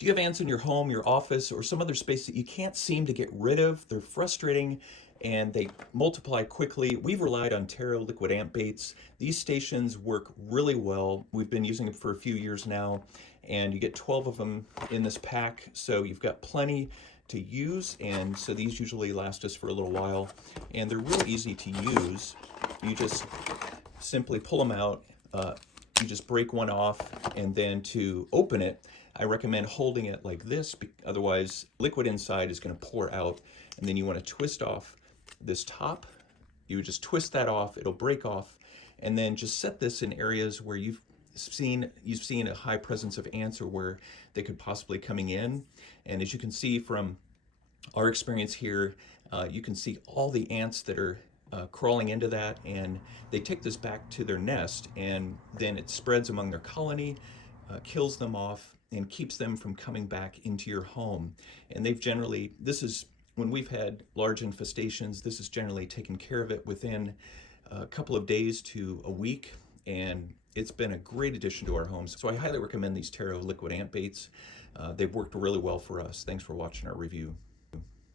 Do you have ants in your home, your office, or some other space that you can't seem to get rid of? They're frustrating and they multiply quickly. We've relied on Terro liquid ant baits. These stations work really well. We've been using them for a few years now, and you get 12 of them in this pack, so you've got plenty to use, and so these usually last us for a little while, and they're real easy to use. You just simply pull them out. You just break one off, and then to open it, I recommend holding it like this, otherwise liquid inside is going to pour out. And then you want to twist off this top. You just twist that off, it'll break off, and then just set this in areas where you've seen a high presence of ants or where they could possibly coming in. And as you can see from our experience here, you can see all the ants that are crawling into that, and they take this back to their nest, and then it spreads among their colony, kills them off, and keeps them from coming back into your home. And this is when we've had large infestations, this is generally taken care of it within a couple of days to a week, and it's been a great addition to our homes. So I highly recommend these Terro liquid ant baits. They've worked really well for us. Thanks for watching our review.